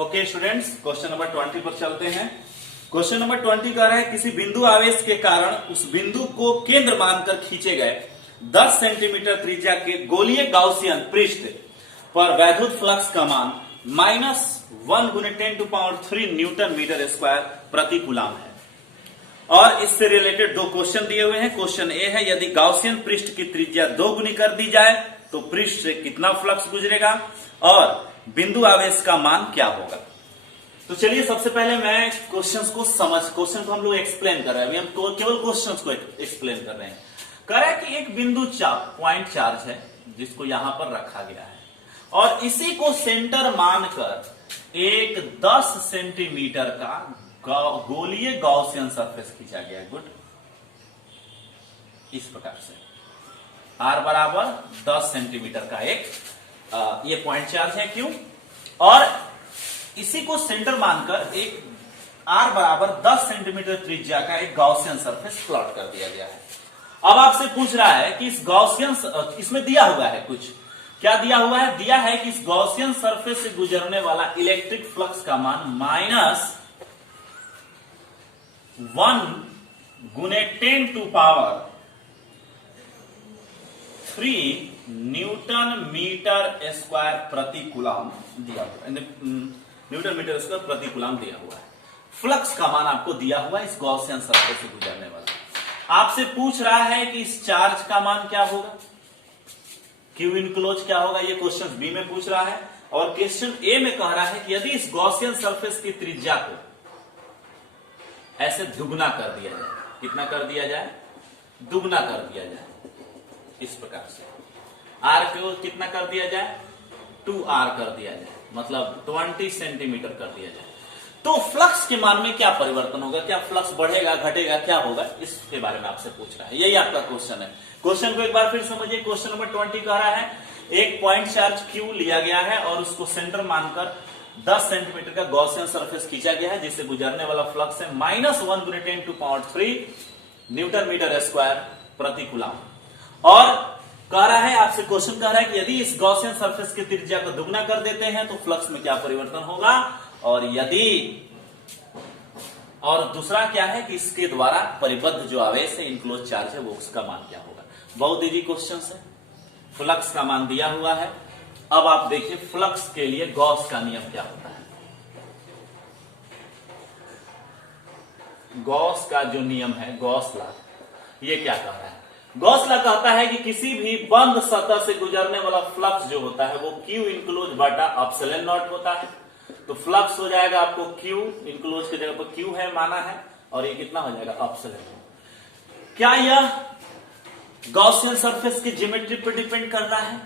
Okay students, question number 20 पर चलते हैं। क्वेश्चन नंबर 20 कह रहा है किसी बिंदु आवेश के कारण उस बिंदु को केंद्र मानकर खींचे गए 10 सेंटीमीटर त्रिज्या के गोलीय गाउसियन पृष्ठ पर वैद्युत फ्लक्स का मान -1 × 10⁻³ न्यूटन मीटर स्क्वायर प्रति कूलम है। और इससे रिलेटेड दो क्वेश्चन दिए हुए हैं। क्वेश्चन ए है, यदि गाउसियन पृष्ठ की त्रिज्या 2 गुनी कर दी जाए तो पृष्ठ से कितना फ्लक्स गुजरेगा और बिंदु आवेश का मान क्या होगा। तो चलिए सबसे पहले मैं क्वेश्चन को हम लोग एक्सप्लेन कर रहे हैं। अभी हम केवल क्वेश्चन को एक्सप्लेन कर रहे हैं। कह रहा है कि एक बिंदु पॉइंट चार्ज है जिसको यहां पर रखा गया है और इसी को सेंटर मानकर एक 10 सेंटीमीटर का गोलीय गाउसियन सरफेस खींचा गया है। गुड, इस प्रकार से R बराबर 10 सेंटीमीटर का एक ये पॉइंट चार्ज है क्यों, और इसी को सेंटर मानकर एक R बराबर 10 सेंटीमीटर त्रिज्या का एक गाउसियन सरफेस प्लॉट कर दिया गया है। अब आपसे पूछ रहा है कि इस गाउसियन, इसमें दिया हुआ है कुछ, क्या दिया हुआ है, दिया है कि इस गाउसियन सरफेस से गुजरने वाला इलेक्ट्रिक फ्लक्स का मान -1 × 10⁻³ न्यूटन मीटर स्क्वायर प्रति कूलम दिया हुआ है। न्यूटन मीटर स्क्वायर प्रति कूलम दिया हुआ है। फ्लक्स का मान आपको दिया हुआ है इस गॉसियन सर्फेस से गुजरने वाला। आपसे पूछ रहा है कि इस चार्ज का मान क्या होगा, क्यू इनक्लोज क्या होगा। ये क्वेश्चन बी में पूछ रहा है और क्वेश्चन ए में कह रहा है कि यदि इस गॉसियन सर्फेस की त्रिज्या को ऐसे दुगना कर दिया जाए, कितना कर दिया जाए, दुगना कर दिया जाए, इस प्रकार से R को कितना कर दिया जाए, 2R कर दिया जाए, मतलब 20 सेंटीमीटर कर दिया जाए, तो फ्लक्स के मान में क्या परिवर्तन होगा, क्या फ्लक्स बढ़ेगा घटेगा, क्या होगा, इसके बारे में आपसे पूछ रहा है। यही आपका क्वेश्चन है। क्वेश्चन को एक बार फिर समझिए। क्वेश्चन नंबर 20 कह रहा है एक पॉइंट चार्ज Q लिया गया है और उसको सेंटर मानकर 10 सेंटीमीटर का गॉसियन सरफेस खींचा गया है जिससे गुजरने वाला फ्लक्स है -1 × 10⁻³ न्यूटन मीटर स्क्वायर प्रति कूलम। और कह रहा है, आपसे क्वेश्चन कह रहा है कि यदि इस गॉसियन सरफेस की त्रिज्या को दुगना कर देते हैं तो फ्लक्स में क्या परिवर्तन होगा, और दूसरा क्या है कि इसके द्वारा परिबद्ध जो आवेश है, इनक्लोज चार्ज है, वो उसका मान क्या होगा। बहुत इजी क्वेश्चन है। फ्लक्स का मान दिया हुआ है। अब आप देखिए फ्लक्स के लिए गॉस का नियम क्या होता है। गॉस का जो नियम है, गॉस लॉ, ये क्या कह रहा है, गॉस लॉ कहता है कि किसी भी बंद सतह से गुजरने वाला फ्लक्स जो होता है वो Q इनक्लोज बटा एप्सिलॉन नॉट होता है। तो फ्लक्स हो जाएगा आपको Q इनक्लोज की जगह पर Q है माना है और ये कितना हो जाएगा, एप्सिलॉन नॉट। क्या यह गॉसियन सरफेस की ज्योमेट्री पर डिपेंड कर रहा है,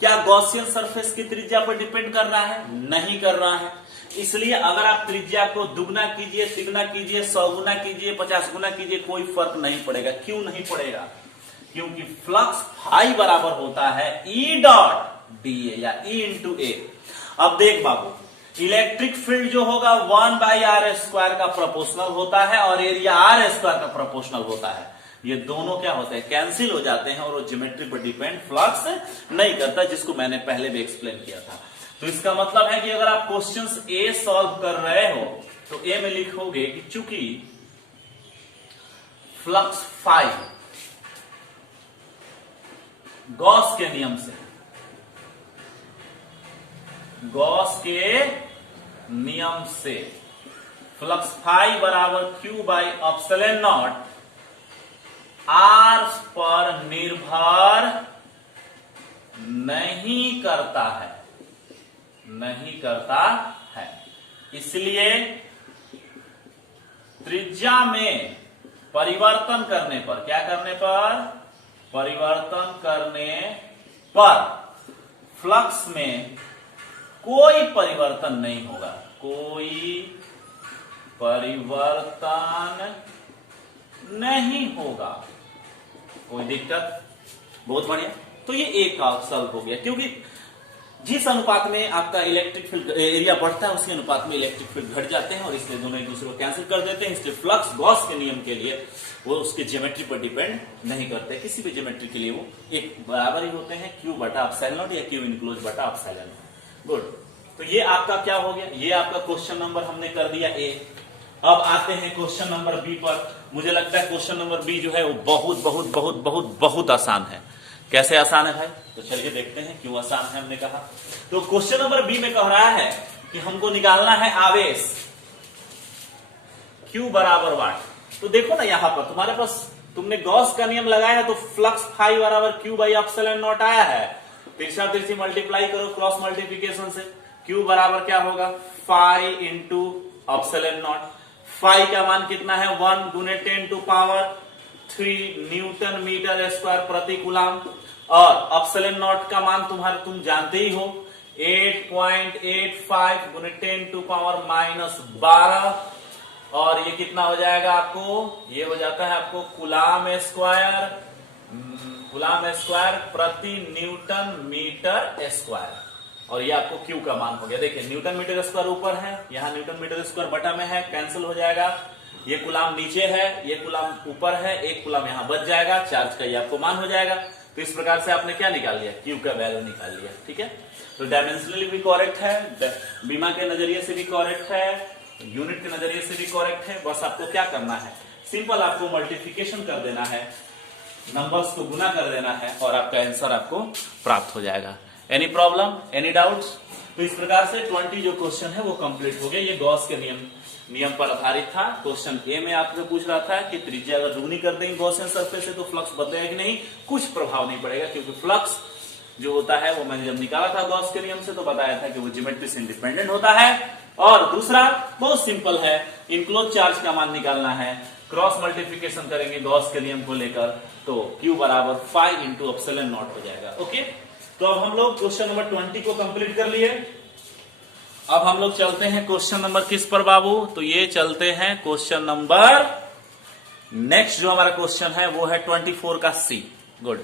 क्या गॉसियन सरफेस की त्रिज्या पर डिपेंड कर रहा है, नहीं कर रहा है। इसलिए अगर आप त्रिज्या को दुगना कीजिए, तिगुना कीजिए, 100 गुना कीजिए, 50 गुना कीजिए, कोई फर्क नहीं पड़ेगा। क्यों नहीं पड़ेगा, क्योंकि फ्लक्स फाई बराबर होता है E.dA या E/A। अब देख बाबू, इलेक्ट्रिक फील्ड जो होगा 1/r² का प्रोपोर्शनल होता है और एरिया r² का प्रोपोर्शनल होता है। ये दोनों क्या होते हैं, कैंसिल हो जाते हैं और वो ज्योमेट्री पर डिपेंड फ्लक्स नहीं करता, जिसको मैंने पहले भी एक्सप्लेन किया था। तो इसका मतलब है कि अगर आप क्वेश्चंस ए सॉल्व कर रहे हो तो ए में लिखोगे कि चूंकि फ्लक्स फाई गॉस के नियम से, गॉस के नियम से फ्लक्स फाई बराबर Q/ε0 R पर निर्भर नहीं करता है, नहीं करता है। इसलिए त्रिज्या में परिवर्तन करने पर, क्या करने पर, परिवर्तन करने पर फ्लक्स में कोई परिवर्तन नहीं होगा, कोई परिवर्तन नहीं होगा, कोई दिक्कत। बहुत बढ़िया। तो ये एक का सॉल्व हो गया, क्योंकि जिस अनुपात में आपका इलेक्ट्रिक फील्ड एरिया बढ़ता है उसी अनुपात में इलेक्ट्रिक फील्ड घट जाते हैं और इसलिए दोनों एक दूसरे को कैंसिल कर देते हैं। इसलिए फ्लक्स गॉस के नियम के लिए वो उसके ज्योमेट्री पर डिपेंड नहीं करते। किसी भी ज्योमेट्री के लिए वो एक बराबर ही होते हैं, Q/ε0 या Q इनक्लोज बटा एप्सिलॉन। गुड। तो ये आपका क्या हो गया, ये आपका क्वेश्चन नंबर हमने कर दिया ए। अब आते हैं क्वेश्चन नंबर बी पर। मुझे लगता है क्वेश्चन नंबर बी जो है वो बहुत बहुत बहुत बहुत बहुत आसान है। कैसे आसान है भाई, तो चलिए देखते हैं क्यों आसान है। हमने कहा तो क्वेश्चन नंबर बी में कह रहा है कि हमको निकालना है आवेश Q बराबर वाट। तो देखो ना यहां पर तुम्हारे पास, तुमने गॉस का नियम लगाया है तो फ्लक्स फाई बराबर Q बाई एप्सिलॉन नॉट आया है। तिरछा तिरछी मल्टीप्लाई करो क्रॉस मल्टीप्लीकेशन से, Q बराबर क्या होगा phi into epsilon naught. Phi का मान कितना है 1 गुने 10 to power 3 newton metre square प्रति कूलाम। और एप्सिलॉन नॉट का मान तुम जानते ही हो 8.85 गुने 10 टू पावर माइनस 12। और ये कितना हो जाएगा आपको, ये हो जाता है आपको कूलाम स्क्वायर प्रति न्यूटन मीटर स्क्वायर। और ये आपको क्यू का मान हो गया। देखिए न्यूटन मीटर स्क्वायर ऊपर है, यहाँ न्यूटन मीटर स्क्वायर बटा में है, कैंसिल हो जाएगा। ये कूलाम नीचे है, ये कूलाम ऊपर है, एक कूलाम यहाँ बच जाएगा, चार्ज का ये आपको मान हो जाएगा। तो इस प्रकार से आपने क्या निकाल लिया, क्यू का वैल्यू निकाल लिया। ठीक है, तो डायमेंशनली भी करेक्ट है, बीमा के नजरिए से भी करेक्ट है, यूनिट के नजरिए से भी करेक्ट है। बस आपको क्या करना है, सिंपल आपको मल्टीप्लिकेशन कर देना है, नंबर्स को गुना कर देना है और आपका आंसर आपको प्राप्त हो जाएगा। Any problem, any doubts? तो इस प्रकार से 20 जो क्वेश्चन है वो कंप्लीट हो गया। ये गॉस के नियम पर आधारित था। क्वेश्चन ए में आपसे पूछ रहा था कि त्रिज्या अगर दुगनी कर देंगे गॉसियन सरफेस से तो फ्लक्स बदलेगा कि नहीं। कुछ प्रभाव नहीं पड़ेगा, क्योंकि फ्लक्स जो होता है वो मैंने जब निकाला था गॉस के नियम से तो बताया था कि वो ज्योमेट्री से इंडिपेंडेंट होता है। और दूसरा बहुत सिंपल है, इनक्लोज चार्ज का मान निकालना है, क्रॉस मल्टीप्लिकेशन करेंगे गॉस के नियम को लेकर, तो Q बराबर 5 इंटू एप्सिलॉन नॉट हो जाएगा। ओके, तो अब हम लोग क्वेश्चन नंबर 20 को कंप्लीट कर लिए। अब हम लोग चलते हैं क्वेश्चन नंबर किस पर बाबू, तो ये चलते हैं क्वेश्चन नंबर नेक्स्ट जो हमारा क्वेश्चन है वो है 24 का सी। गुड।